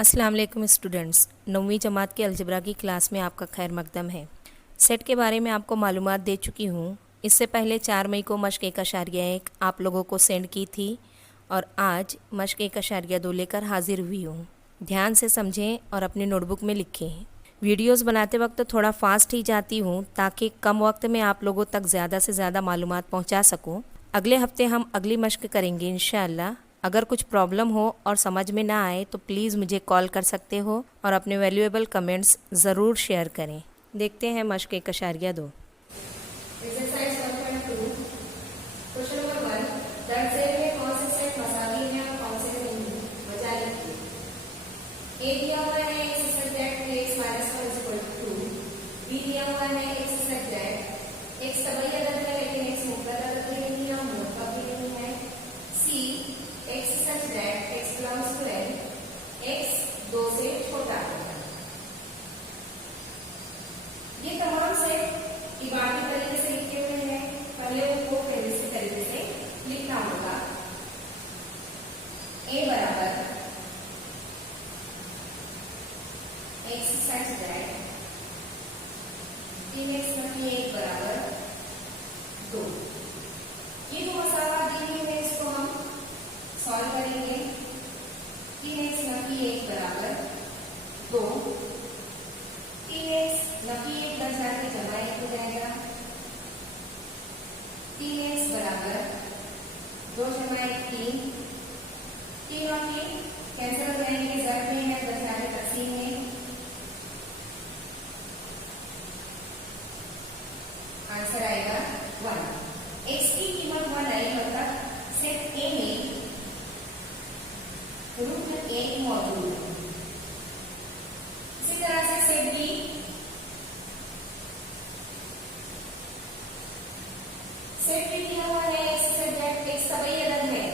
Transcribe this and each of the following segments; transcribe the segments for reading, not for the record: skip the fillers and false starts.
अस्सलाम वालेकुम स्टूडेंट्स, 9वीं जमात के अलजबरा की क्लास में आपका खैर मकदम है। सेट के बारे में आपको मालूमात दे चुकी हूँ। इससे पहले 4 मई को मश्क 1.1 आप लोगों को सेंड की थी और आज मश्क 1.2 लेकर हाजिर हुई हूँ। ध्यान से समझें और अपनी नोटबुक में लिखें। वीडियोस बनाते वक्त थोड़ा फास्ट ही जाती हूँ ताकि कम वक्त में आप लोगों तक ज़्यादा से ज़्यादा मालूमात पहुँचा सकूँ। अगले हफ्ते हम अगली मश्क करेंगे इंशाअल्लाह। अगर कुछ प्रॉब्लम हो और समझ में ना आए तो प्लीज़ मुझे कॉल कर सकते हो और अपने वैल्यूएबल कमेंट्स ज़रूर शेयर करें। देखते हैं मश्क 1.2। Exercise 1.2 question number 1 that set में कौन से सेट मसावी हैं और कौन से नहीं बचा लिखिए। ए दिया हुआ है x set that x minus 1 is equal to 2। B दिया हुआ है x सेट दैट x तभी अदद है लेकिन x मुफ्रद अदद नहीं है और मुरकब भी नहीं है। C x such that x belongs to n x 2 से छोटा है। ये तमाम सेट इबारती तरीके से लिखे हुए हैं। पहले उनको पहले से तरीके से लिखना होगा। a बराबर x सच दैट 3x - 1 बराबर 2। ये जो मसाला दी हुई है इसको हम सॉल्व करेंगे। 3x - 1 बराबर 2। 3x - 1 बन जाके जमा 1 हो जाएगा। 3x बराबर 2 जमा 1 3। 3 और 3 कैंसिल हो जाएंगे, ज़र में है बन जाके तकसीम में। आंसर आएगा 1। x की कीमत 1 आई मतलब सेट ए में रुकन 1 मौजूद है। इसी तरह से सेट बी सेट बी दिया हुआ है x सेट दैट x तबई अदद है।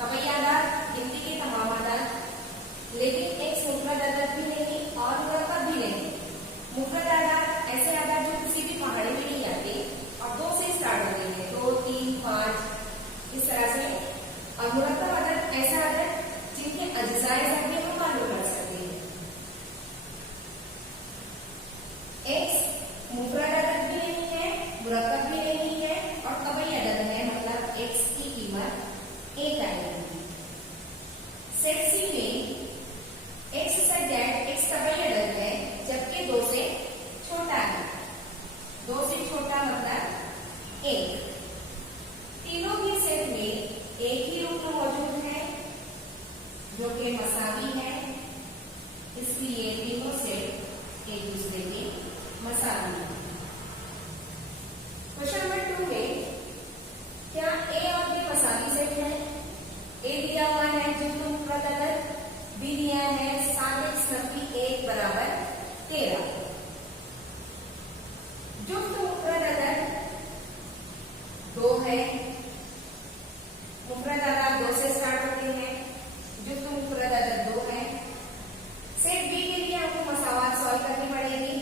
तबई अदद गिनती के तमाम अदद लेकिन x मुफ्रद अदद भी नहीं और मुरकब भी नहीं। मुफ्रद अदद ऐसे अदद जो किसी भी पहाड़े में नहीं आते और 2 से स्टार्ट हो गई है, 2 3 5 इस तरह से। और मुरकब अदद ऐसा अदद जिनके अज्जाए ज़र में हम मालूम कर सकते हैं। x मुफ्रद अदद भी नहीं है, मुरकब भी नहीं है और तबई अदद है मतलब x की कीमत 1 आएगी। सेट सी में x सच दैट x तबई अदद है जबकि 2 से छोटा है। 2 से छोटा मतलब 1। तीनों के सेट में एक ही रुकन मौजूद है जो कि मसावी है, इसलिए तीनों सेट एक दूसरे के मसावी है। क्वेश्चन नंबर 2 में क्या ए और बी मसावी सेट है। ए दिया हुआ है जुज़्व मुफ्रद अदद, बी दिया है 7x - 1 बराबर 13। जुज़्व मुफ्रद अदद 2 है। मुफ्रद अदद 2 से स्टार्ट होते हैं। जुज़्व मुफ्रद अदद 2 है। सेट बी के लिए आपको मसावात सॉल्व करनी पड़ेगी।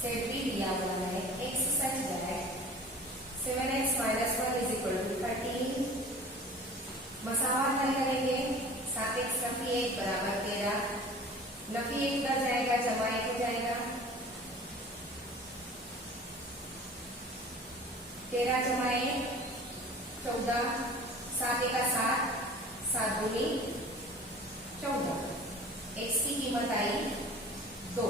सेट बी दिया हुआ है x such that 7x - 1 is equal to 13। मसावात हल करेंगे। 7x - 1 बराबर 13। नफी 1 उधर जाएगा, जमा 1 हो जाएगा। 13 जमा 1 14। 7 1 7 7 दूनी 14। x की कीमत आई 2।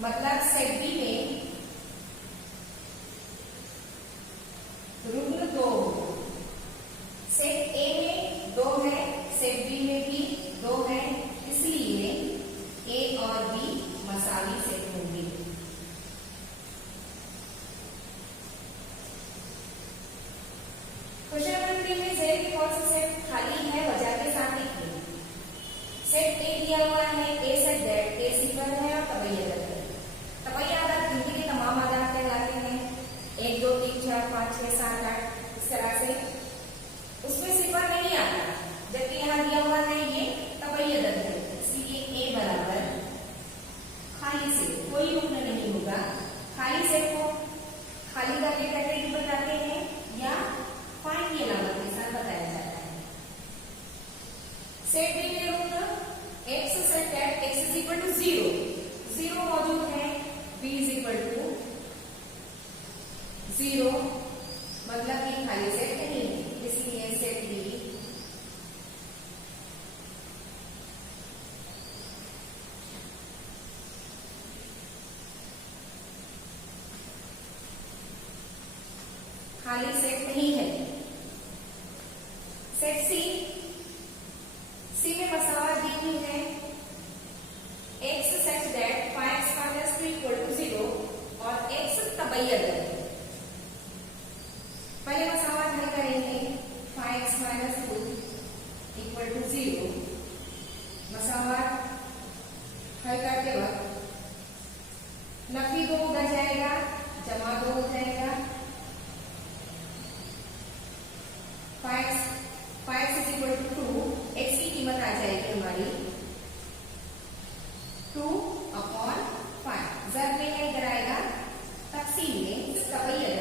मतलब सेट बी में रुकन 2 होगा। सेट ए में 2 है, सेट बी में भी 2 है, इसलिए ए और बी मसावी सेट होंगे। क्वेश्चन नंबर 3 में जेर के कौन सा सेट खाली है वजह के साथ लिखिए। सेट ए दिया हुआ है ए सच दैट ए सिफर है और तबई अदद है। तबई अदद गिनती के तमाम अदद कहलाते हैं। 1 2 3 4 5 6 7 8 इस तरह से। उसमें सिफर नहीं आता जबकि यहाँ दिया हुआ है ये तबई अदद है, इसलिए ए बराबर खाली सेट, कोई रुकन नहीं होगा। खाली सेट को खाली करके कैसे बताते हैं या फाइंड की अलामत के साथ बताएंगे। सेट बी में लूंगा x set that x is equal to 0, 0 मौजूद है, बी इज इक्वल टू 0, मतलब कि खाली सेट नहीं है, इसलिए सेट बी खाली सेट नहीं है। सेट सी, सी में मसावत दी हुई है, x such that 5x minus 2 equal to 0 और एक्स तबैयन है। पहले मसावत हल करेंगे, 5x माइनस 2 इक्वल टू 0, मसावत हल करते वक्त नफी 2 उधर जाएगा, जमा 2 हो जाएगा, 5x is equal to 2, x की कीमत आ जाएगी हमारी 2/5, जब में इधर आएगा तकसीम में तबैयन